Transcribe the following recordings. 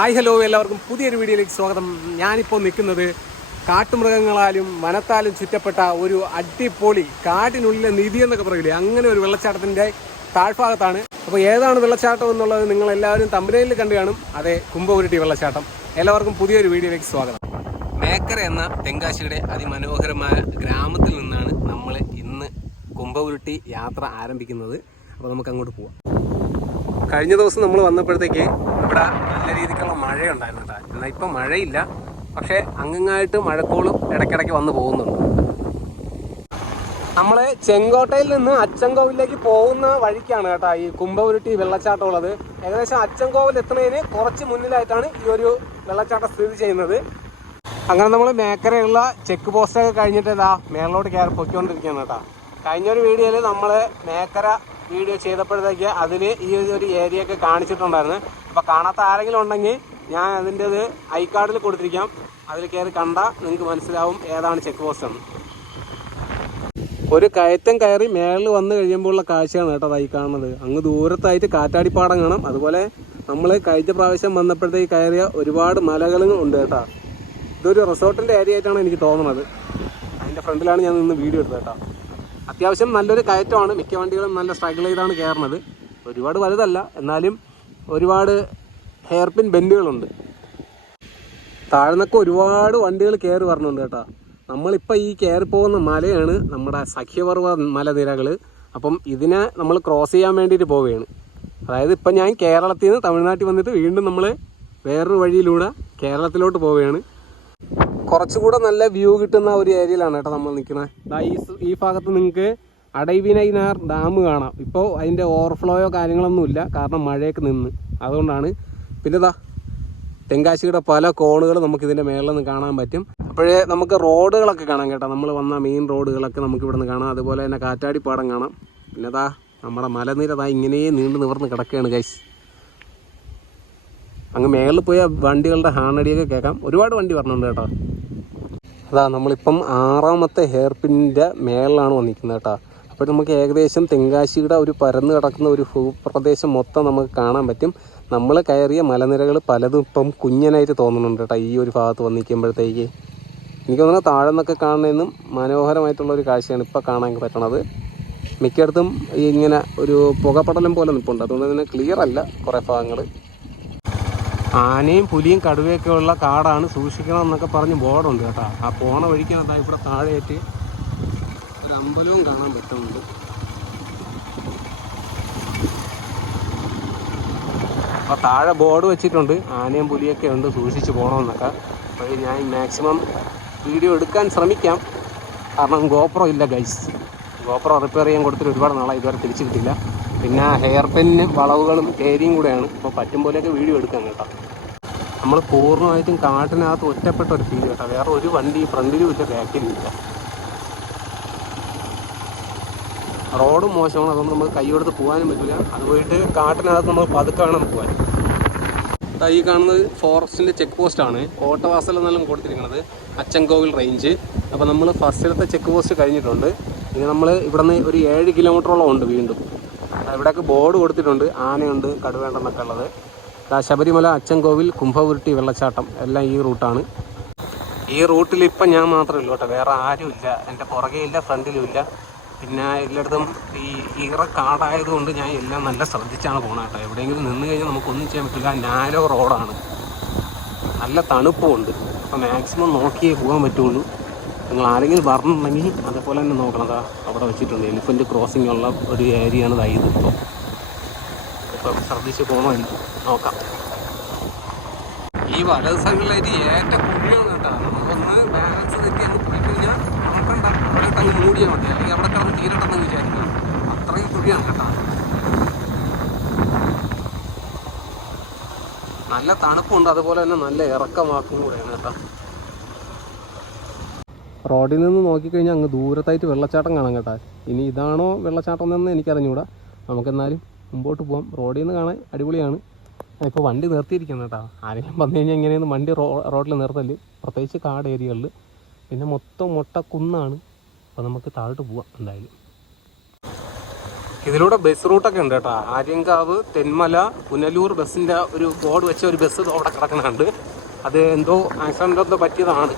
Hi hello എല്ലാവർക്കും പുതിയൊരു വീഡിയോയിലേക്ക് സ്വാഗതം. ഞാനിപ്പോൾ നിൽക്കുന്നത് കാട്ടുമൃഗങ്ങളാലും വനത്താലും ചുറ്റപ്പെട്ട ഒരു അടിപൊളി കാട്ടിനുള്ളിലെ നിധി എന്നൊക്കെ പറയില്ലേ, അങ്ങനെ ഒരു വെള്ളച്ചാട്ടത്തിൻ്റെ താഴ്ഭാഗത്താണ്. അപ്പോൾ ഏതാണ് വെള്ളച്ചാട്ടം എന്നുള്ളത് നിങ്ങളെല്ലാവരും തമ്പനയിൽ കണ്ടു കാണും. അതെ, കുംഭപുരുട്ടി വെള്ളച്ചാട്ടം. എല്ലാവർക്കും പുതിയൊരു വീഡിയോയിലേക്ക് സ്വാഗതം. മേക്കര എന്ന തെങ്കാശിയുടെ അതിമനോഹരമായ ഗ്രാമത്തിൽ നിന്നാണ് നമ്മൾ ഇന്ന് കുംഭപുരുട്ടി യാത്ര ആരംഭിക്കുന്നത്. അപ്പോൾ നമുക്ക് അങ്ങോട്ട് പോവാം. കഴിഞ്ഞ ദിവസം നമ്മൾ വന്നപ്പോഴത്തേക്ക് ഇവിടെ നല്ല രീതിക്കുള്ള മഴയുണ്ടായിരുന്നു കേട്ടോ. എന്നാൽ ഇപ്പം മഴയില്ല, പക്ഷേ അങ്ങായിട്ട് മഴക്കോളും ഇടയ്ക്കിടയ്ക്ക് വന്ന് പോകുന്നുണ്ട്. നമ്മൾ ചെങ്കോട്ടയിൽ നിന്ന് അച്ചൻകോവിലേക്ക് പോകുന്ന വഴിക്കാണ് കേട്ടോ ഈ കുംഭപുരുട്ടി വെള്ളച്ചാട്ടം ഉള്ളത്. ഏകദേശം അച്ചൻകോവിൽ എത്തുന്നതിന് കുറച്ച് മുന്നിലായിട്ടാണ് ഈ ഒരു വെള്ളച്ചാട്ടം സ്ഥിതി ചെയ്യുന്നത്. അങ്ങനെ നമ്മൾ മേക്കരയുള്ള ചെക്ക് പോസ്റ്റൊക്കെ കഴിഞ്ഞിട്ട് ഇതാ മേളിലോട്ട് കയറി പൊയ്ക്കൊണ്ടിരിക്കുകയാണ് കേട്ടോ. കഴിഞ്ഞൊരു വീഡിയോയിൽ നമ്മൾ മേക്കര വീഡിയോ ചെയ്തപ്പോഴത്തേക്ക് അതിൽ ഈ ഒരു ഏരിയ ഒക്കെ കാണിച്ചിട്ടുണ്ടായിരുന്നു. അപ്പോൾ കാണാത്ത ആരെങ്കിലും ഉണ്ടെങ്കിൽ ഞാൻ അതിൻ്റെത് ഐ കാർഡിൽ കൊടുത്തിരിക്കാം. അതിൽ കയറി കണ്ടാൽ നിങ്ങൾക്ക് മനസ്സിലാവും ഏതാണ് ചെക്ക് പോസ്റ്റ് എന്ന്. ഒരു കയറ്റം കയറി മേളിൽ വന്നു കഴിയുമ്പോഴുള്ള കാഴ്ചയാണ് കേട്ടോ ഈ കാണുന്നത്. അങ്ങ് ദൂരത്തായിട്ട് കാറ്റാടിപ്പാടം കാണാം. അതുപോലെ നമ്മൾ കഴിഞ്ഞ പ്രാവശ്യം വന്നപ്പോഴത്തേക്ക് കയറിയ ഒരുപാട് മലകളും ഉണ്ട് കേട്ടോ. ഇതൊരു റിസോർട്ടിൻ്റെ ഏരിയ ആയിട്ടാണ് എനിക്ക് തോന്നുന്നത്. അതിൻ്റെ ഫ്രണ്ടിലാണ് ഞാൻ നിന്ന് വീഡിയോ എടുത്തത് കേട്ടോ. അത്യാവശ്യം നല്ലൊരു കയറ്റമാണ്. മിക്ക വണ്ടികളും നല്ല സ്ട്രഗിൾ ചെയ്താണ് കയറുന്നത്. ഒരുപാട് വലുതല്ല, എന്നാലും ഒരുപാട് ഹെയർപിൻ ബെൻഡുകളുണ്ട്. താഴ്ന്നൊക്കെ ഒരുപാട് വണ്ടികൾ കയറി വരണുണ്ട് കേട്ടോ. നമ്മളിപ്പോൾ ഈ കയറിപ്പോകുന്ന മലയാണ് നമ്മുടെ സഖ്യപർവ്വ മലനിരകൾ. അപ്പം ഇതിനെ നമ്മൾ ക്രോസ് ചെയ്യാൻ വേണ്ടിയിട്ട് പോവുകയാണ്. അതായത് ഇപ്പം ഞാൻ കേരളത്തിൽ നിന്ന് തമിഴ്നാട്ടിൽ വന്നിട്ട് വീണ്ടും നമ്മൾ വേറൊരു വഴിയിലൂടെ കേരളത്തിലോട്ട് പോവുകയാണ്. കുറച്ചുകൂടെ നല്ല വ്യൂ കിട്ടുന്ന ഒരു ഏരിയയിലാണ് കേട്ടോ നമ്മൾ നിൽക്കുന്നത്. ഈ ഭാഗത്ത് നിങ്ങൾക്ക് അടൈവിനൈനാർ ഡാം കാണാം. ഇപ്പോൾ അതിൻ്റെ ഓവർഫ്ലോയോ കാര്യങ്ങളൊന്നുമില്ല, കാരണം മഴയൊക്കെ നിന്ന്, അതുകൊണ്ടാണ്. പിന്നെ തെങ്കാശിയുടെ പല കോണുകൾ നമുക്ക് ഇതിൻ്റെ മേളിൽ നിന്ന് കാണാൻ പറ്റും. അപ്പോഴേ നമുക്ക് റോഡുകളൊക്കെ കാണാം കേട്ടോ. നമ്മൾ വന്ന മെയിൻ റോഡുകളൊക്കെ നമുക്ക് ഇവിടെ നിന്ന് കാണാം. അതുപോലെ തന്നെ കാറ്റാടിപ്പാടം കാണാം. പിന്നെ നമ്മുടെ മലനിര ഇങ്ങനെ നീണ്ടു നിവർന്ന് കിടക്കുകയാണ് ഗൈസ്. അങ്ങ് മേളിൽ പോയ വണ്ടികളുടെ ഹാണടിയൊക്കെ കേൾക്കാം. ഒരുപാട് വണ്ടി പറഞ്ഞുണ്ട് കേട്ടോ. നമ്മളിപ്പം 6ാമത്തെ ഹെയർപിൻ്റെ മേളിലാണ് വന്നിരിക്കുന്നത് കേട്ടോ. അപ്പോൾ നമുക്ക് ഏകദേശം തെങ്കാശിയുടെ ഒരു പരന്ന് കിടക്കുന്ന ഒരു ഭൂപ്രദേശം മൊത്തം നമുക്ക് കാണാൻ പറ്റും. നമ്മൾ കയറിയ മലനിരകൾ പലതും ഇപ്പം കുഞ്ഞനായിട്ട് തോന്നുന്നുണ്ട് കേട്ടോ. ഈ ഒരു ഭാഗത്ത് വന്നിരിക്കുമ്പോഴത്തേക്ക് എനിക്ക് തോന്നുന്നത് താഴെ നിന്നൊക്കെ കാണുന്നതെന്നും മനോഹരമായിട്ടുള്ളൊരു കാഴ്ചയാണ് ഇപ്പോൾ കാണാൻ പറ്റണത്. മിക്കയിടത്തും ഇങ്ങനെ ഒരു പുകപ്പടലം പോലെ നിൽപ്പുണ്ട്. അതുകൊണ്ട് തന്നെ ക്ലിയർ അല്ല കുറേ ഭാഗങ്ങൾ. ആനയും പുലിയും കടുവയൊക്കെ ഉള്ള കാടാണ്, സൂക്ഷിക്കണം എന്നൊക്കെ പറഞ്ഞ് ബോർഡുണ്ട് കേട്ടോ. ആ പോണ വഴിക്ക് ഇവിടെ താഴെയായിട്ട് ഒരു അമ്പലവും കാണാൻ പറ്റുന്നുണ്ട്. അപ്പോൾ താഴെ ബോർഡ് വെച്ചിട്ടുണ്ട്, ആനയും പുലിയൊക്കെ ഉണ്ട്, സൂക്ഷിച്ച് പോകണമെന്നൊക്കെ. അപ്പോൾ ഞാൻ മാക്സിമം വീഡിയോ എടുക്കാൻ ശ്രമിക്കാം, കാരണം ഗോപ്രോ ഇല്ല ഗൈസ്. ഗോപ്രോ റിപ്പയർ ചെയ്യാൻ കൊടുത്തിട്ട് ഒരുപാട് നാളായി, ഇതുവരെ തിരിച്ചു കിട്ടില്ല. പിന്നെ ഹെയർ പെന്ന് വളവുകളും ഏരിയയും കൂടെയാണ്. അപ്പോൾ പറ്റും പോലെയൊക്കെ വീഡിയോ എടുക്കാം കേട്ടോ. നമ്മൾ പൂർണ്ണമായിട്ടും കാട്ടിനകത്ത് ഒറ്റപ്പെട്ട ഒരു ഫീൽ കേട്ടോ. വേറെ ഒരു വണ്ടി ഫ്രണ്ടിലും ഇല്ല, ബാക്കിലും ഇല്ല. റോഡും മോശമാണ്, അതുകൊണ്ട് നമ്മൾ കൈ കൊടുത്ത് പോകാനും പറ്റില്ല. അത് പോയിട്ട് കാട്ടിനകത്ത് നമ്മൾ പതുക്കെ വേണം പോകാൻ. ഈ കാണുന്നത് ഫോറസ്റ്റിൻ്റെ ചെക്ക് പോസ്റ്റാണ്. കോട്ടവാസലെന്നെല്ലാം കൊടുത്തിരിക്കുന്നത് അച്ചൻകോവിൽ റേഞ്ച്. അപ്പോൾ നമ്മൾ ഫസ്റ്റിലത്തെ ചെക്ക് പോസ്റ്റ് കഴിഞ്ഞിട്ടുണ്ട്. ഇനി നമ്മൾ ഇവിടെ നിന്ന് ഒരു 7 കിലോമീറ്ററോളം ഉണ്ട് വീണ്ടും. ഇവിടെയൊക്കെ ബോർഡ് കൊടുത്തിട്ടുണ്ട്, ആനയുണ്ട്, കടുവേണ്ടെന്നൊക്കെ ഉള്ളത്. ശബരിമല, അച്ചൻകോവിൽ, കുംഭപുരുട്ടി വെള്ളച്ചാട്ടം എല്ലാം ഈ റൂട്ടാണ്. ഈ റൂട്ടിൽ ഇപ്പം ഞാൻ മാത്രമേ ഉള്ളൂ കേട്ടോ, വേറെ ആരും ഇല്ല. എൻ്റെ പുറകെ ഇല്ല, ഫ്രണ്ടിലും ഇല്ല. പിന്നെ എല്ലായിടത്തും ഈ കാടായതുകൊണ്ട് ഞാൻ എല്ലാം നല്ല ശ്രദ്ധിച്ചാണ് പോകണം കേട്ടോ. എവിടെയെങ്കിലും നിന്ന് കഴിഞ്ഞാൽ നമുക്കൊന്നും ചെയ്യാൻ പറ്റില്ല. നാരോ റോഡാണ്, നല്ല തണുപ്പുമുണ്ട്. അപ്പോൾ മാക്സിമം നോക്കിയേ പോകാൻ പറ്റുള്ളൂ. നിങ്ങൾ ആരെങ്കിലും പറഞ്ഞിട്ടുണ്ടെങ്കിൽ അതേപോലെ തന്നെ നോക്കണതാ അവിടെ വെച്ചിട്ടുണ്ട്. എലിഫൻറ്റ് ക്രോസിംഗ് ഉള്ള ഒരു ഏരിയയാണ് ഇത്. ഇപ്പോൾ ശ്രദ്ധിച്ച് പോകണമായിരിക്കും, നോക്കാം. ഈ വലത് സൈഡിലായിട്ട് ഏറ്റ കുഴിയാണ് കേട്ടോ. നമുക്കൊന്ന് ബാലൻസ് തെറ്റിയാൽ പോയി കഴിഞ്ഞാൽ നോക്കണ്ട, അവിടെ തങ്ങ് മൂടിയാൽ മതി, അല്ലെങ്കിൽ അവിടെ കിടന്ന് തീരട്ടെന്ന് വിചാരിക്കുക. അത്രയും കുഴിയാണ് കേട്ടോ. നല്ല തണുപ്പുണ്ട്, അതുപോലെ തന്നെ നല്ല ഇറക്കമാക്കും കൂടെയാണ് കേട്ടോ. റോഡിൽ നിന്ന് നോക്കിക്കഴിഞ്ഞാൽ അങ്ങ് ദൂരത്തായിട്ട് വെള്ളച്ചാട്ടം കാണാം കേട്ടോ. ഇനി ഇതാണോ വെള്ളച്ചാട്ടം എന്നൊന്നും എനിക്കറിഞ്ഞൂടാ. നമുക്കെന്നാലും മുമ്പോട്ട് പോകാം. റോഡിൽ നിന്ന് കാണാൻ അടിപൊളിയാണ്. ഇപ്പോൾ വണ്ടി നിർത്തിയിരിക്കുന്നത് കേട്ടോ. ആരെങ്കിലും വന്നു കഴിഞ്ഞാൽ ഇങ്ങനെയൊന്നും വണ്ടി റോഡിൽ നിർത്തല്, പ്രത്യേകിച്ച് കാട് ഏരിയകളിൽ. പിന്നെ മൊത്തം കുന്നാണ്. അപ്പോൾ നമുക്ക് താഴോട്ട് പോവാം എന്തായാലും. ഇതിലൂടെ ബസ് റൂട്ടൊക്കെ ഉണ്ട് കേട്ടോ. ആര്യങ്കാവ്, തെന്മല, പുനലൂർ ബസ്സിൻ്റെ ഒരു ബോർഡ് വെച്ച ഒരു ബസ് അവിടെ കിടക്കുന്നുണ്ട്. അത് എന്തോ ആക്സിഡൻ്റ് എന്തോ പറ്റിയതാണ്.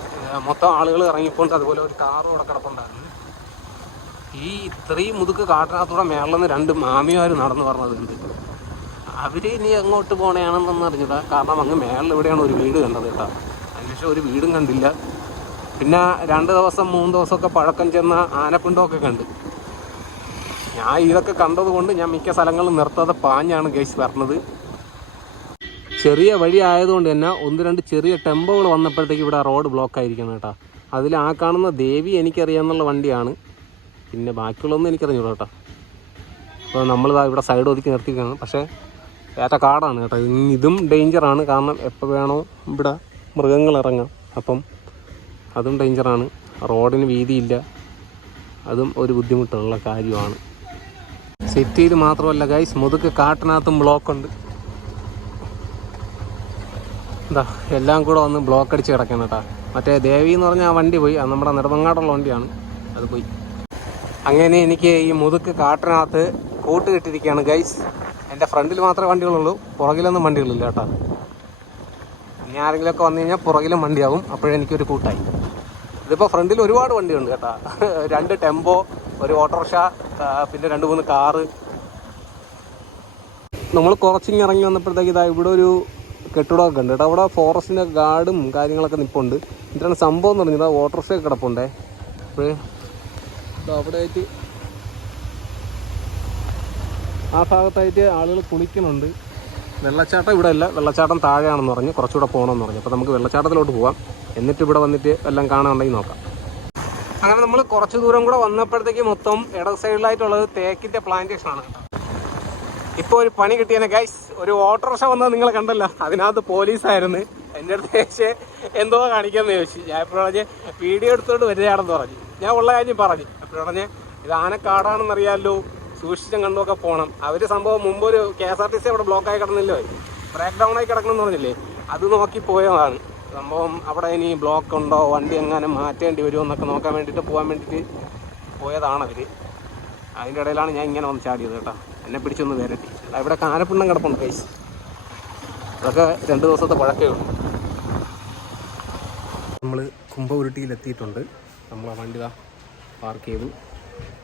മൊത്തം ആളുകൾ ഇറങ്ങിക്കൊണ്ട് അതുപോലെ ഒരു കാറും അവിടെ കിടപ്പുണ്ടായിരുന്നു. ഈ ഇത്രയും മുതുക്ക് കാട്ടിനകത്തൂടെ മേളിൽ നിന്ന് 2 മാമിമാർ നടന്നു പറഞ്ഞതുണ്ട്. അവർ ഇനി എങ്ങോട്ട് പോകണയാണെന്നൊന്നും അറിഞ്ഞില്ല. കാരണം അങ്ങ് മേളിൽ എവിടെയാണ് ഒരു വീട് കണ്ടത് കേട്ടോ. അതിനുശേഷം ഒരു വീടും കണ്ടില്ല. പിന്നെ 2 ദിവസം 3 ദിവസമൊക്കെ പഴക്കം ചെന്ന ആനപ്പിണ്ടമൊക്കെ കണ്ട്. ഞാൻ ഇതൊക്കെ കണ്ടതുകൊണ്ട് ഞാൻ മിക്ക സ്ഥലങ്ങളും നിർത്താതെ പാഞ്ഞാണ് ഗൈസ് പറഞ്ഞത്. ചെറിയ വഴി ആയതുകൊണ്ട് തന്നെ 1-2 ചെറിയ ടെമ്പോകൾ വന്നപ്പോഴത്തേക്ക് ഇവിടെ റോഡ് ബ്ലോക്ക് ആയിരിക്കണം കേട്ടോ. അതിൽ ആ കാണുന്ന ദേവി എനിക്കറിയാമെന്നുള്ള വണ്ടിയാണ്. പിന്നെ ബാക്കിയുള്ളതൊന്നും എനിക്കറിഞ്ഞൂടാ കേട്ടോ. അപ്പോൾ നമ്മളിതാ ഇവിടെ സൈഡ് ഒതുക്കി നിർത്തിക്കുകയാണ്. പക്ഷേ ഏറ്റ കാടാണ് കേട്ടോ. ഇതും ഡേഞ്ചറാണ്. കാരണം എപ്പോൾ വേണോ ഇവിടെ മൃഗങ്ങൾ ഇറങ്ങാം. അപ്പം അതും ഡേഞ്ചറാണ്. റോഡിന് വീതിയില്ല. അതും ഒരു ബുദ്ധിമുട്ടുള്ള കാര്യമാണ്. സിറ്റിയിൽ മാത്രമല്ല ഗൈസ്, മുതുക്ക് കാട്ടിനകത്തും ബ്ലോക്കുണ്ട്. എന്താ എല്ലാം കൂടെ വന്ന് ബ്ലോക്ക് അടിച്ച് കിടക്കണം കേട്ടോ. മറ്റേ ദേവി എന്ന് പറഞ്ഞാൽ ആ വണ്ടി പോയി. അത് നമ്മുടെ നെടുമങ്ങാടുള്ള വണ്ടിയാണ്, അത് പോയി. അങ്ങനെ എനിക്ക് ഈ മുതുക്ക് കാട്ടിനകത്ത് കൂട്ട് കിട്ടിയിരിക്കുകയാണ് ഗൈസ്. എൻ്റെ ഫ്രണ്ടിൽ മാത്രമേ വണ്ടികളുള്ളൂ, പുറകിലൊന്നും വണ്ടികളില്ല കേട്ടോ. ഇനി ആരെങ്കിലുമൊക്കെ വന്നു കഴിഞ്ഞാൽ പുറകിലും വണ്ടിയാവും. അപ്പോഴെനിക്കൊരു കൂട്ടായി. ഇതിപ്പോൾ ഫ്രണ്ടിൽ ഒരുപാട് വണ്ടിയുണ്ട് കേട്ടോ. 2 ടെമ്പോ, ഒരു ഓട്ടോറിക്ഷ, പിന്നെ 2-3 കാറ്. നമ്മൾ കുറച്ചിങ്ങ് ഇറങ്ങി വന്നപ്പോഴത്തേക്ക് ഇതാ ഇവിടെ ഒരു കെട്ടിടമൊക്കെ ഉണ്ട് കേട്ടോ. അവിടെ ഫോറസ്റ്റിൻ്റെ ഗാർഡും കാര്യങ്ങളൊക്കെ നിൽപ്പുണ്ട്. ഇതാണ് സംഭവം എന്ന് പറഞ്ഞാൽ ഓട്ടോറിക്ഷയൊക്കെ കിടപ്പുണ്ടേ. അപ്പോൾ അവിടെ ആയിട്ട് ആ ഭാഗത്തായിട്ട് ആളുകൾ കുളിക്കുന്നുണ്ട്. വെള്ളച്ചാട്ടം ഇവിടെ അല്ല, വെള്ളച്ചാട്ടം താഴെയാണെന്ന് പറഞ്ഞ് കുറച്ചുകൂടെ പോകണമെന്ന് പറഞ്ഞു. അപ്പോൾ നമുക്ക് വെള്ളച്ചാട്ടത്തിലോട്ട് പോകാം. എന്നിട്ട് ഇവിടെ വന്നിട്ട് എല്ലാം കാണാനുണ്ടെങ്കിൽ നോക്കാം. അങ്ങനെ നമ്മൾ കുറച്ച് ദൂരം കൂടെ വന്നപ്പോഴത്തേക്ക് മൊത്തം ഇടത് സൈഡിലായിട്ടുള്ളത് തേക്കിൻ്റെ പ്ലാന്റേഷനാണ്. ഇപ്പോൾ ഒരു പണി കിട്ടിയേനെ ഗൈസ്. ഒരു ഓട്ടോറിക്ഷ വന്നത് നിങ്ങൾ കണ്ടല്ലോ, അതിനകത്ത് പോലീസായിരുന്നു. എൻ്റെ അടുത്ത് ചോദിച്ച് എന്തോ കാണിക്കാമെന്ന് ചോദിച്ചു. ഞാൻ എപ്പോഴും പറഞ്ഞ് വീഡിയോ എടുത്തോണ്ട് വരികയാണെന്ന് പറഞ്ഞു. ഞാൻ ഉള്ള കാര്യം പറഞ്ഞു. എപ്പോഴും പറഞ്ഞ് ഇത് ആനക്കാടാണെന്നറിയാമല്ലോ, സൂക്ഷിച്ചും കണ്ടുമൊക്കെ പോകണം. അവർ സംഭവം മുമ്പ് ഒരു KSRTC അവിടെ ബ്ലോക്കായി കിടന്നില്ലോ, ബ്രേക്ക് ഡൗൺ ആയി കിടക്കണമെന്ന് പറഞ്ഞില്ലേ, അത് നോക്കി പോയതാണ് സംഭവം. അവിടെ ഇനി ബ്ലോക്ക് ഉണ്ടോ, വണ്ടി എങ്ങനെ മാറ്റേണ്ടി വരുമോ എന്നൊക്കെ നോക്കാൻ വേണ്ടിയിട്ട് പോകാൻ വേണ്ടിയിട്ട് പോയതാണ് അവർ. അതിൻ്റെ ഇടയിലാണ് ഞാൻ ഇങ്ങനെ വന്ന് ചാടിയത് കേട്ടോ. എന്നെ പിടിച്ചൊന്ന് വരട്ടി. ഇവിടെ കാനപ്പിണ്ണം കിടപ്പുണ്ട് ഗൈസ്. അതൊക്കെ 2 ദിവസത്തെ പഴക്കേ ഉള്ളൂ. നമ്മൾ കുംഭവുരുട്ടിയിലെത്തിയിട്ടുണ്ട്. നമ്മൾ ആ വണ്ടി പാർക്ക് ചെയ്തു.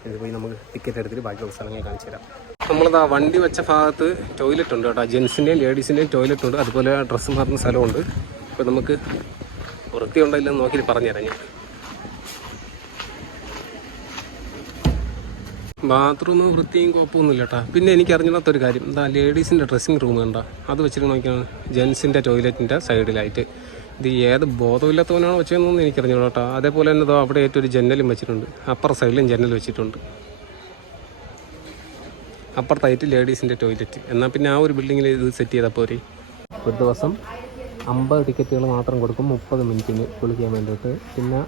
ഇത് പോയി നമുക്ക് ടിക്കറ്റ് എടുത്തിട്ട് ബാക്കിയുള്ള സ്ഥലങ്ങൾ കാണിച്ചു തരാം. നമ്മളിതാ വണ്ടി വെച്ച ഭാഗത്ത് ടോയ്ലറ്റ് ഉണ്ട് കേട്ടോ. ജെൻസിൻ്റെയും ലേഡീസിൻ്റെയും ടോയ്ലറ്റ് ഉണ്ട്. അതുപോലെ ഡ്രസ്സ് മാറുന്ന സ്ഥലമുണ്ട്. അപ്പോൾ നമുക്ക് വൃത്തിയുണ്ടോ ഇല്ലെന്ന് നോക്കി പറഞ്ഞുതരാം ഞാൻ. ബാത്റൂം വൃത്തിയും കുഴപ്പമൊന്നുമില്ല കേട്ടോ. പിന്നെ എനിക്ക് അറിഞ്ഞില്ലാത്തൊരു കാര്യം, എന്താ ലേഡീസിൻ്റെ ഡ്രസ്സിങ് റൂം കണ്ടോ, അത് വെച്ചിട്ട് നോക്കിയാണ് ജെൻസിൻ്റെ ടോയ്ലറ്റിൻ്റെ സൈഡിലായിട്ട്. ഇത് ഏത് ബോധമില്ലാത്തവനാണോ വെച്ചതെന്നൊന്നും എനിക്കറിഞ്ഞോളൂ കേട്ടോ. അതേപോലെ തന്നെ അവിടെ ഏറ്റവും ഒരു ജനലും വെച്ചിട്ടുണ്ട്. അപ്പുറ സൈഡിലും ജനൽ വെച്ചിട്ടുണ്ട്. അപ്പുറത്തായിട്ട് ലേഡീസിൻ്റെ ടോയ്ലറ്റ്. എന്നാൽ പിന്നെ ആ ഒരു ബിൽഡിങ്ങിൽ ഇത് സെറ്റ് ചെയ്താൽ പോരെ. ഒരു ദിവസം 50 ടിക്കറ്റുകൾ മാത്രം കൊടുക്കും 30 മിനിറ്റിന് കുളിക്കാൻ വേണ്ടിയിട്ട്. പിന്നെ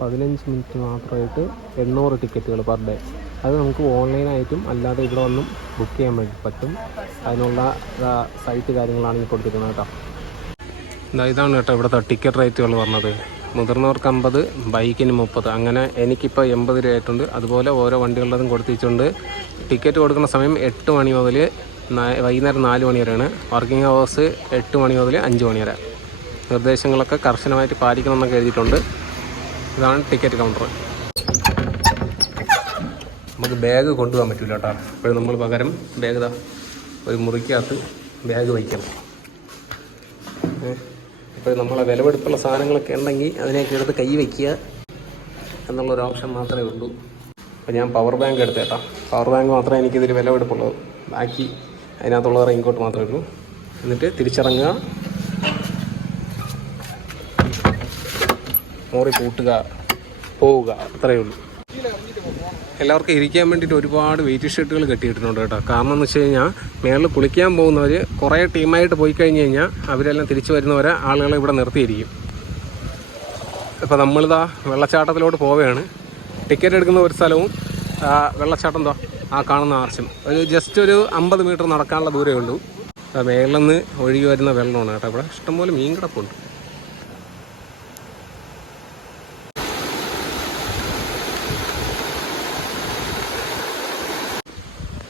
15 മിനിറ്റ് മാത്രമായിട്ട് 800 ടിക്കറ്റുകൾ പെർ ഡേ. അത് നമുക്ക് ഓൺലൈനായിട്ടും അല്ലാതെ ഇവിടെ വന്നും ബുക്ക് ചെയ്യാൻ വേണ്ടി പറ്റും. അതിനുള്ള സൈറ്റ് കാര്യങ്ങളാണെങ്കിൽ കൊടുത്തിരിക്കുന്നത് കേട്ടോ. ഇതാണ് കേട്ടോ ഇവിടുത്തെ ടിക്കറ്റ് റേറ്റുകൾ പറഞ്ഞത്. മുതിർന്നവർക്ക് 50, ബൈക്കിന് 30. അങ്ങനെ എനിക്കിപ്പോൾ 80 രൂപ ആയിട്ടുണ്ട്. അതുപോലെ ഓരോ വണ്ടികളുടേതും കൊടുത്തിട്ടുണ്ട്. ടിക്കറ്റ് കൊടുക്കുന്ന സമയം 8 മണി മുതൽ വൈകുന്നേരം 4 മണി വരെയാണ്. വർക്കിംഗ് അവേഴ്സ് 8 മണി മുതൽ 5 മണി വരെ. നിർദ്ദേശങ്ങളൊക്കെ കർശനമായിട്ട് പാലിക്കണമെന്നൊക്കെ എഴുതിയിട്ടുണ്ട്. ഇതാണ് ടിക്കറ്റ് കൗണ്ടർ. നമുക്ക് ബാഗ് കൊണ്ടുപോകാൻ പറ്റില്ല കേട്ടോ. അപ്പോൾ നമ്മൾ പകരം ബാഗ് ഒരു മുറിക്കകത്ത് ബാഗ് വയ്ക്കണം. ഇപ്പോൾ നമ്മളെ വിലപിടിപ്പുള്ള സാധനങ്ങളൊക്കെ ഉണ്ടെങ്കിൽ അതിനൊക്കെ എടുത്ത് കൈ വയ്ക്കുക എന്നുള്ളൊരു ഓപ്ഷൻ മാത്രമേ ഉള്ളൂ. അപ്പോൾ ഞാൻ പവർ ബാങ്ക് എടുത്തേട്ടാ. പവർ ബാങ്ക് മാത്രമേ എനിക്കിതിൽ വിലപിടിപ്പുള്ളൂ. ബാക്കി അതിനകത്തുള്ള റെയിൻകോട്ട് മാത്രമേ ഉള്ളൂ. എന്നിട്ട് തിരിച്ചിറങ്ങുക, മോറി പൂട്ടുക, പോവുക, അത്രയേ ഉള്ളൂ. എല്ലാവർക്കും ഇരിക്കാൻ വേണ്ടിയിട്ട് ഒരുപാട് വെയിറ്റ് ഷീറ്റുകൾ കെട്ടിയിട്ടുണ്ട് കേട്ടോ. കാരണം എന്ന് വെച്ച് കഴിഞ്ഞാൽ മേളിൽ കുളിക്കാൻ പോകുന്നവർ കുറേ ടീമായിട്ട് പോയി കഴിഞ്ഞ് കഴിഞ്ഞാൽ അവരെല്ലാം തിരിച്ചു വരുന്നവരെ ആളുകളെ ഇവിടെ നിർത്തിയിരിക്കും. ഇപ്പോൾ നമ്മളിതാ വെള്ളച്ചാട്ടത്തിലോട്ട് പോവുകയാണ്. ടിക്കറ്റ് എടുക്കുന്ന ഒരു സ്ഥലവും വെള്ളച്ചാട്ടം എന്താ ആ കാണുന്ന ആർച്ചും ഒരു ജസ്റ്റ് ഒരു 50 മീറ്റർ നടക്കാനുള്ള ദൂരമേ ഉള്ളൂ. മേളിൽ നിന്ന് ഒഴുകി വരുന്ന വെള്ളമാണ് കേട്ടോ. ഇവിടെ ഇഷ്ടംപോലെ മീൻ കിടപ്പുണ്ട്.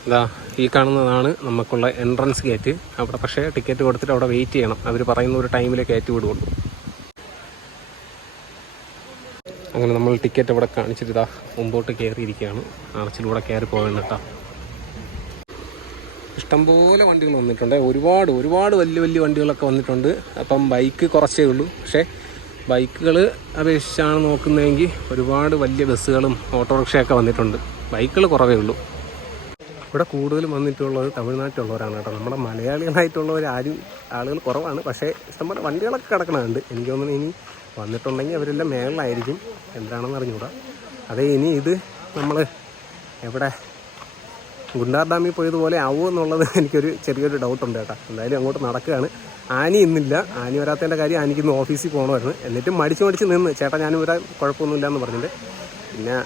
ഇതാ ഈ കാണുന്നതാണ് നമുക്കുള്ള എൻട്രൻസ് ഗേറ്റ്. അവിടെ പക്ഷേ ടിക്കറ്റ് കൊടുത്തിട്ട് അവിടെ വെയിറ്റ് ചെയ്യണം. അവർ പറയുന്ന ഒരു ടൈമിൽ കയറ്റി വിടുള്ളൂ. അങ്ങനെ നമ്മൾ ടിക്കറ്റ് അവിടെ കാണിച്ചിട്ട് ഇതാ മുമ്പോട്ട് കയറിയിരിക്കുകയാണ്. ആർച്ചിലൂടെ കയറി പോകണം കേട്ടോ. ഇഷ്ടംപോലെ വണ്ടികൾ വന്നിട്ടുണ്ട്. ഒരുപാട് വലിയ വലിയ വണ്ടികളൊക്കെ വന്നിട്ടുണ്ട്. അപ്പം ബൈക്ക് കുറച്ചേ ഉള്ളൂ. പക്ഷേ ബൈക്കുകൾ അപേക്ഷിച്ചാണ് നോക്കുന്നതെങ്കിൽ ഒരുപാട് വലിയ ബസ്സുകളും ഓട്ടോറിക്ഷയൊക്കെ വന്നിട്ടുണ്ട്. ബൈക്കുകൾ കുറവേ ഉള്ളൂ. ഇവിടെ കൂടുതലും വന്നിട്ടുള്ളത് തമിഴ്നാട്ടിലുള്ളവരാണ് കേട്ടോ. നമ്മുടെ മലയാളികളായിട്ടുള്ളവർ ആളുകൾ കുറവാണ്. പക്ഷേ ഇഷ്ടംപോലെ വണ്ടികളൊക്കെ കിടക്കണമുണ്ട്. എനിക്ക് തോന്നുന്നു ഇനി വന്നിട്ടുണ്ടെങ്കിൽ അവരെല്ലാം മേളിലായിരിക്കും. എന്താണെന്ന് അറിഞ്ഞുകൂടാ. അതേ ഇനി ഇത് നമ്മൾ എവിടെ ഗുണ്ടാർ ഡാമിൽ പോയതുപോലെ ആവുമോ എന്നുള്ളത് എനിക്കൊരു ചെറിയൊരു ഡൗട്ടുണ്ട് കേട്ടോ. എന്തായാലും അങ്ങോട്ട് നടക്കുകയാണ്. ആനി ഇന്നില്ല. ആനി വരാത്തതിൻ്റെ കാര്യം ആനിക്ക് ഇന്ന് ഓഫീസിൽ പോകണമായിരുന്നു. എന്നിട്ടും മടിച്ച് നിന്ന് ചേട്ടാ ഞാനും വരാൻ കുഴപ്പമൊന്നുമില്ല എന്ന് പറഞ്ഞിട്ട് പിന്നെ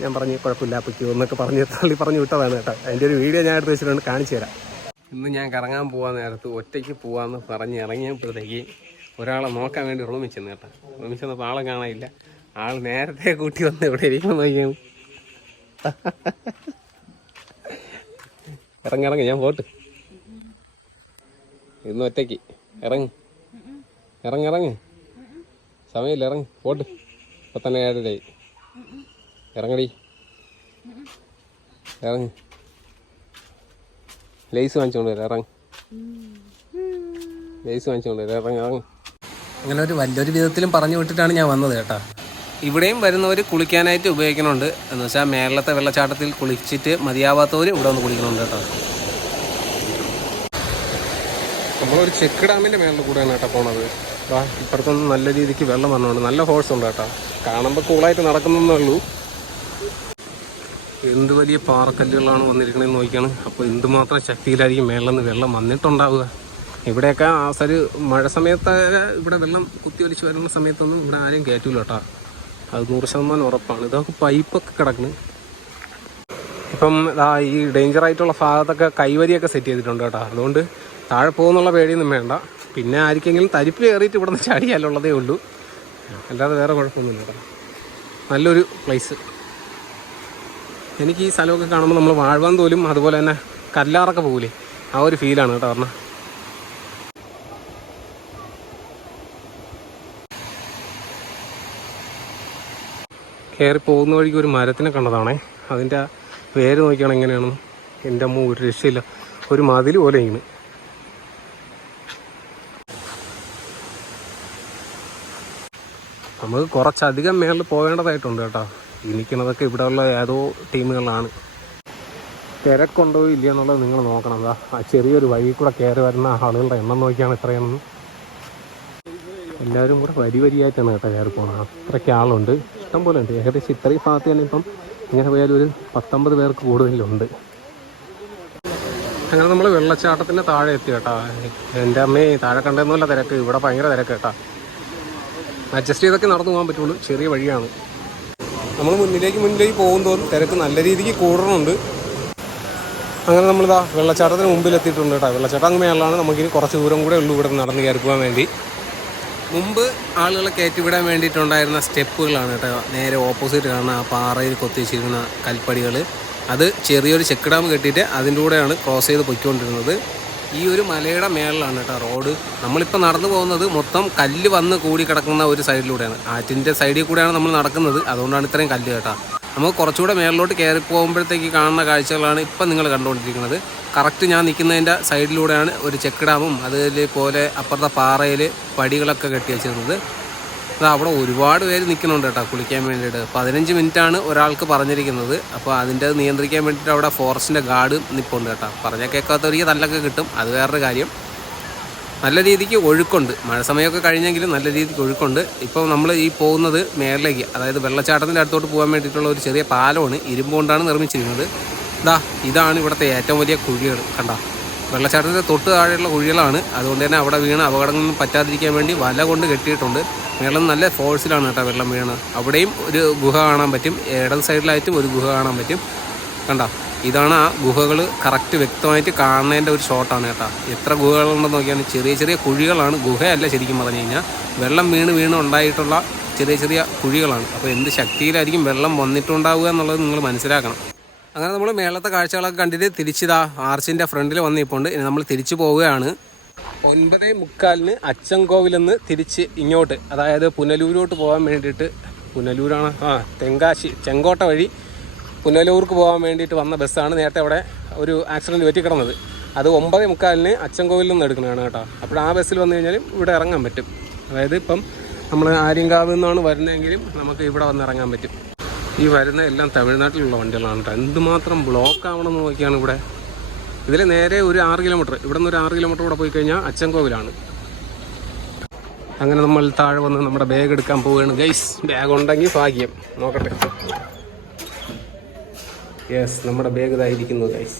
ഞാൻ പറഞ്ഞ് കുഴപ്പമില്ല പൊയ്ക്കോ എന്നൊക്കെ പറഞ്ഞു വിട്ടതാണ് കേട്ടോ. അതിൻ്റെ ഒരു വീഡിയോ ഞാൻ എടുത്ത് വെച്ചിട്ടുണ്ട്, കാണിച്ചു തരാം. ഇന്ന് ഞാൻ കറങ്ങാൻ പോകാൻ നേരത്ത് ഒറ്റയ്ക്ക് പോകാമെന്ന് പറഞ്ഞ് ഇറങ്ങിയപ്പോഴത്തേക്ക് ഒരാളെ നോക്കാൻ വേണ്ടി റൂമിൽ ചെന്ന് കേട്ടോ. റൂമിൽ ചെന്നപ്പോൾ ആളെ കാണാനില്ല. ആൾ നേരത്തെ കൂട്ടി വന്ന് ഇവിടെ ഇരിക്കുമ്പോൾ നോക്കിയാണ്. ഇറങ്ങി ഞാൻ പോട്ട്. ഇന്ന് ഒറ്റയ്ക്ക് ഇറങ്ങി സമയമില്ല, ഇറങ്ങി പോട്ട്. ഇപ്പം തന്നെ 7:30 ഇറങ്ങടി, ഇറങ്ങി. ലേസ് വാങ്ങിച്ചുകൊണ്ട് വരാം, ഇറങ്ങി. ലേസ് വാങ്ങിച്ചുകൊണ്ട് വരാം, ഇറങ്ങി. അങ്ങനെ ഒരു വലിയൊരു വിധത്തിലും പറഞ്ഞു വിട്ടിട്ടാണ് ഞാൻ വന്നത് കേട്ടോ. ഇവിടെയും വരുന്നവർ കുളിക്കാനായിട്ട് ഉപയോഗിക്കുന്നുണ്ട്. എന്ന് വെച്ചാൽ മേളത്തെ വെള്ളച്ചാട്ടത്തിൽ കുളിച്ചിട്ട് മതിയാവാത്തവർ ഇവിടെ വന്ന് കുളിക്കുന്നുണ്ട് കേട്ടോ. നമ്മളൊരു ചെക്ക് ഡാമിൻ്റെ മേളിൽ കൂടെയാണ് കേട്ടോ പോണത്. ഇപ്പുറത്തൊന്നും നല്ല രീതിക്ക് വെള്ളം വന്നുകൊണ്ട് നല്ല ഫോഴ്സ് ഉണ്ട് കേട്ടോ. കാണുമ്പോൾ കൂളായിട്ട് നടക്കുന്നതേ ഉള്ളൂ. എന്ത് വലിയ പാറക്കല്ലുകളാണ് വന്നിരിക്കണമെന്ന് നോക്കിയാണ്. അപ്പോൾ എന്തുമാത്രം ശക്തിയിലായിരിക്കും മേളിൽ നിന്ന് വെള്ളം വന്നിട്ടുണ്ടാവുക. ഇവിടെയൊക്കെ മഴ സമയത്തൊക്കെ ഇവിടെ വെള്ളം കുത്തിയൊലിച്ച് വരുന്ന സമയത്തൊന്നും ഇവിടെ ആരെയും കയറ്റൂല കേട്ടോ. അത് 100% ഉറപ്പാണ്. ഇതൊക്കെ പൈപ്പൊക്കെ കിടക്കുന്നു. ഇപ്പം ഈ ഡേഞ്ചറായിട്ടുള്ള ഭാഗത്തൊക്കെ കൈവരിയൊക്കെ സെറ്റ് ചെയ്തിട്ടുണ്ട് കേട്ടോ. അതുകൊണ്ട് താഴെ പോകുന്നുള്ള പേടിയൊന്നും വേണ്ട. പിന്നെ ആർക്കെങ്കിലും തരിപ്പ് കയറിയിട്ട് ഇവിടെ നിന്ന് ചാടിയാലുള്ളതേ ഉള്ളൂ, അല്ലാതെ വേറെ കുഴപ്പമൊന്നുമില്ല കേട്ടോ. നല്ലൊരു പ്ലേസ്. എനിക്ക് ഈ സ്ഥലമൊക്കെ കാണുമ്പോൾ നമ്മൾ വാഴവാൻ തോലും അതുപോലെ തന്നെ കല്ലാറൊക്കെ പോകില്ലേ, ആ ഒരു ഫീലാണ് കേട്ടോ. പറഞ്ഞാൽ കയറി പോകുന്ന വഴിക്ക് ഒരു മരത്തിനെ കണ്ടതാണേ. അതിൻ്റെ പേര് നോക്കിയാണ് എങ്ങനെയാണെന്ന്. എൻ്റെ അമ്മ ഒരു രക്ഷയില്ല, ഒരു മതിൽ പോലെ ഇങ്ങനെ. നമുക്ക് കുറച്ചധികം മേളിൽ പോകേണ്ടതായിട്ടുണ്ട് കേട്ടോ. ഇരിക്കുന്നതൊക്കെ ഇവിടെയുള്ള ഏതോ ടീമുകളാണ്. തിരക്കുണ്ടോ ഇല്ല എന്നുള്ളത് നിങ്ങൾ നോക്കണം. ആ ചെറിയൊരു വഴി കൂടെ കയറി വരുന്ന ആളുകളുടെ എണ്ണം നോക്കിയാണ് ഇത്രയാണെന്ന്. എല്ലാവരും കൂടെ വരിയായിട്ടാണ് കേട്ടോ കയറി പോകുന്നത്. അത്രയ്ക്ക് ആളുണ്ട്, ഇഷ്ടം പോലെ ഉണ്ട്. ഏകദേശം ഇത്രയും ഭാഗത്ത് തന്നെ ഇപ്പം ഇങ്ങനെ പോയാലും ഒരു 19 പേർക്ക് കൂടുതലുണ്ട്. അങ്ങനെ നമ്മൾ വെള്ളച്ചാട്ടത്തിൻ്റെ താഴെ എത്തി കേട്ടോ. എൻ്റെ അമ്മയെ താഴെ കണ്ടെന്നല്ല തിരക്ക്, ഇവിടെ ഭയങ്കര തിരക്ക് കേട്ടോ. അഡ്ജസ്റ്റ് ചെയ്തൊക്കെ നടന്നു പോകാൻ പറ്റുള്ളൂ, ചെറിയ വഴിയാണ്. നമ്മൾ മുന്നിലേക്ക് പോകും തോറും തിരക്ക് നല്ല രീതിക്ക് കൂടണമുണ്ട്. അങ്ങനെ നമ്മളിതാ വെള്ളച്ചാട്ടത്തിന് മുമ്പിൽ എത്തിയിട്ടുണ്ട് കേട്ടോ. വെള്ളച്ചാട്ടം അങ്ങ് മേളിലാണ്. നമുക്കിനി കുറച്ച് ദൂരം കൂടെ ഉള്ളൂ ഇവിടെ നടന്ന് കയറി പോകാൻ വേണ്ടി. മുമ്പ് ആളുകളെ കയറ്റിവിടാൻ വേണ്ടിയിട്ടുണ്ടായിരുന്ന സ്റ്റെപ്പുകളാണ് കേട്ടോ. നേരെ ഓപ്പോസിറ്റ് കാണുന്ന ആ പാറയിൽ കൊത്തിവെച്ചിരിക്കുന്ന കൽപ്പടികൾ. അത് ചെറിയൊരു ചെക്ക് ഡാം കെട്ടിയിട്ട് അതിൻ്റെ കൂടെയാണ് ക്രോസ് ചെയ്ത് പൊയ്ക്കൊണ്ടിരുന്നത്. ഈ ഒരു മലയുടെ മേളിലാണ് കേട്ടോ റോഡ്. നമ്മളിപ്പോൾ നടന്നു പോകുന്നത് മൊത്തം കല്ല് വന്ന് കൂടി കിടക്കുന്ന ഒരു സൈഡിലൂടെയാണ്. ആറ്റിൻ്റെ സൈഡിൽ കൂടെയാണ് നമ്മൾ നടക്കുന്നത്. അതുകൊണ്ടാണ് ഇത്രയും കല്ല് കേട്ടോ. നമുക്ക് കുറച്ചുകൂടെ മേളിലോട്ട് കയറി പോകുമ്പോഴത്തേക്ക് കാണുന്ന കാഴ്ചകളാണ് ഇപ്പം നിങ്ങൾ കണ്ടുകൊണ്ടിരിക്കുന്നത്. കറക്റ്റ് ഞാൻ നിൽക്കുന്നതിൻ്റെ സൈഡിലൂടെയാണ് ഒരു ചെക്ക് ഡാമും അതേപോലെ അപ്പുറത്തെ പാറയിൽ പടികളൊക്കെ കെട്ടി വെച്ചിരുന്നത്. അത് അവിടെ ഒരുപാട് പേര് നിൽക്കുന്നുണ്ട് കേട്ടോ കുളിക്കാൻ വേണ്ടിയിട്ട്. 15 മിനിറ്റാണ് ഒരാൾക്ക് പറഞ്ഞിരിക്കുന്നത്. അപ്പോൾ അതിൻ്റെ നിയന്ത്രിക്കാൻ വേണ്ടിയിട്ട് അവിടെ ഫോറസ്റ്റിൻ്റെ ഗാർഡ് നിൽപ്പുണ്ട് കേട്ടോ. പറഞ്ഞാൽ കേൾക്കാത്തവർക്ക് തല്ലൊക്കെ കിട്ടും, അത് വേറൊരു കാര്യം. നല്ല രീതിക്ക് ഒഴുക്കുണ്ട്. മഴ സമയമൊക്കെ കഴിഞ്ഞെങ്കിലും നല്ല രീതിക്ക് ഒഴുക്കുണ്ട്. ഇപ്പോൾ നമ്മൾ ഈ പോകുന്നത് മേളിലേക്ക്, അതായത് വെള്ളച്ചാട്ടത്തിൻ്റെ അടുത്തോട്ട് പോകാൻ വേണ്ടിയിട്ടുള്ള ഒരു ചെറിയ പാലമാണ്. ഇരുമ്പ് കൊണ്ടാണ് നിർമ്മിച്ചിരിക്കുന്നത്. ഇതാണ് ഇവിടുത്തെ ഏറ്റവും വലിയ കുഴികൾ കണ്ട. വെള്ളച്ചാട്ടത്തിൻ്റെ തൊട്ട് താഴെയുള്ള കുഴികളാണ്. അതുകൊണ്ട് തന്നെ അവിടെ വീണ് അപകടങ്ങളൊന്നും പറ്റാതിരിക്കാൻ വേണ്ടി വല കൊണ്ട് കെട്ടിയിട്ടുണ്ട്. വെള്ളം നല്ല ഫോഴ്സിലാണ് കേട്ടോ വെള്ളം വീണത്. അവിടെയും ഒരു ഗുഹ കാണാൻ പറ്റും, ഇടത് സൈഡിലായിട്ടും ഒരു ഗുഹ കാണാൻ പറ്റും. കണ്ട, ഇതാണ് ആ ഗുഹകൾ കറക്റ്റ് വ്യക്തമായിട്ട് കാണേണ്ട ഒരു ഷോട്ടാണ് കേട്ടോ. എത്ര ഗുഹകളുണ്ടെന്ന് നോക്കിയാണ്. ചെറിയ ചെറിയ കുഴികളാണ്, ഗുഹയല്ല ശരിക്കും പറഞ്ഞു കഴിഞ്ഞാൽ. വെള്ളം വീണ് ഉണ്ടായിട്ടുള്ള ചെറിയ ചെറിയ കുഴികളാണ്. അപ്പോൾ എന്ത് ശക്തിയിലായിരിക്കും വെള്ളം വന്നിട്ടുണ്ടാവുക എന്നുള്ളത് നിങ്ങൾ മനസ്സിലാക്കണം. അങ്ങനെ നമ്മൾ മേളത്തെ കാഴ്ചകളൊക്കെ കണ്ടിട്ട് തിരിച്ചിതാ ആർച്ചിൻ്റെ ഫ്രണ്ടിൽ വന്നിപ്പോണ്ട്. ഇനി നമ്മൾ തിരിച്ചു പോവുകയാണ്. 9:45 അച്ചൻകോവിലിൽ നിന്ന് തിരിച്ച് ഇങ്ങോട്ട്, അതായത് പുനലൂരോട്ട് പോകാൻ വേണ്ടിയിട്ട്, പുനലൂരാണ് തെങ്കാശി ചെങ്കോട്ട വഴി പുനലൂർക്ക് പോകാൻ വേണ്ടിയിട്ട് വന്ന ബസ്സാണ് നേരത്തെ അവിടെ ഒരു ആക്സിഡൻറ്റ് പറ്റിക്കിടന്നത്. അത് 9:45 അച്ചൻകോവിലിൽ നിന്ന് എടുക്കുന്നതാണ് കേട്ടോ. അപ്പോൾ ആ ബസ്സിൽ വന്നു കഴിഞ്ഞാൽ ഇവിടെ ഇറങ്ങാൻ പറ്റും. അതായത് ഇപ്പം നമ്മൾ ആര്യങ്കാവിൽ നിന്നാണ് വരുന്നതെങ്കിലും നമുക്ക് ഇവിടെ വന്ന് ഇറങ്ങാൻ പറ്റും. ഈ വരുന്ന എല്ലാം തമിഴ്നാട്ടിലുള്ള വണ്ടികളാണ് കേട്ടോ. എന്തുമാത്രം ബ്ലോക്ക് ആവണമെന്ന് നോക്കിയാണ് ഇവിടെ. ഇതിൽ നേരെ ഒരു 6 കിലോമീറ്റർ, ഇവിടെ നിന്ന് ഒരു 6 കിലോമീറ്റർ കൂടെ പോയി കഴിഞ്ഞാൽ അച്ചൻകോവിലാണ്. അങ്ങനെ നമ്മൾ താഴെ വന്ന് നമ്മുടെ ബാഗ് എടുക്കാൻ പോവുകയാണ് ഗൈസ്. ബാഗ് ഉണ്ടെങ്കിൽ ഭാഗ്യം, നോക്കട്ടെ. യെസ്, നമ്മുടെ ബാഗ് ഇതായിരിക്കുന്നു ഗൈസ്.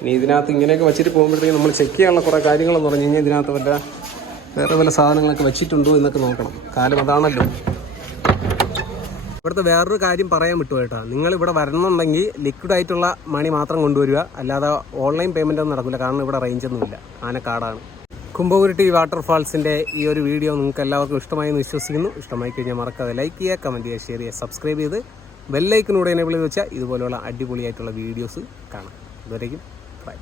ഇനി ഇതിനകത്ത് ഇങ്ങനെയൊക്കെ വെച്ചിട്ട് പോകുമ്പോഴത്തേക്കും നമ്മൾ ചെക്ക് ചെയ്യാനുള്ള കുറേ കാര്യങ്ങളെന്ന് പറഞ്ഞു കഴിഞ്ഞാൽ ഇതിനകത്ത് വേറെ വല്ല സാധനങ്ങളൊക്കെ വെച്ചിട്ടുണ്ടോ എന്നൊക്കെ നോക്കണം. കാലം അതാണല്ലോ. ഇവിടുത്തെ വേറൊരു കാര്യം പറയാൻ വിട്ടു കേട്ടോ. നിങ്ങളിവിടെ വരണമെന്നുണ്ടെങ്കിൽ ലിക്വിഡായിട്ടുള്ള മണി മാത്രം കൊണ്ടുവരിക, അല്ലാതെ ഓൺലൈൻ പേയ്മെൻ്റ് ഒന്നും നടക്കില്ല. കാരണം ഇവിടെ റേഞ്ചൊന്നുമില്ല, ആനക്കാടാണ്. കുംഭകുരുട്ടി വാട്ടർഫാൾസിൻ്റെ ഈ ഒരു വീഡിയോ നിങ്ങൾക്ക് എല്ലാവർക്കും ഇഷ്ടമായി എന്ന് വിശ്വസിക്കുന്നു. ഇഷ്ടമായി കഴിഞ്ഞാൽ മറക്കാതെ ലൈക്ക് ചെയ്യുക, കമൻറ്റ് ചെയ്യുക, ഷെയർ ചെയ്യുക, സബ്സ്ക്രൈബ് ചെയ്ത് ബെല്ലൈക്കനൂടെ എനേബിൾ ചെയ്ത് വെച്ചാൽ ഇതുപോലെയുള്ള അടിപൊളിയായിട്ടുള്ള വീഡിയോസ് കാണാം. ഇതുവരേക്കും ബൈ.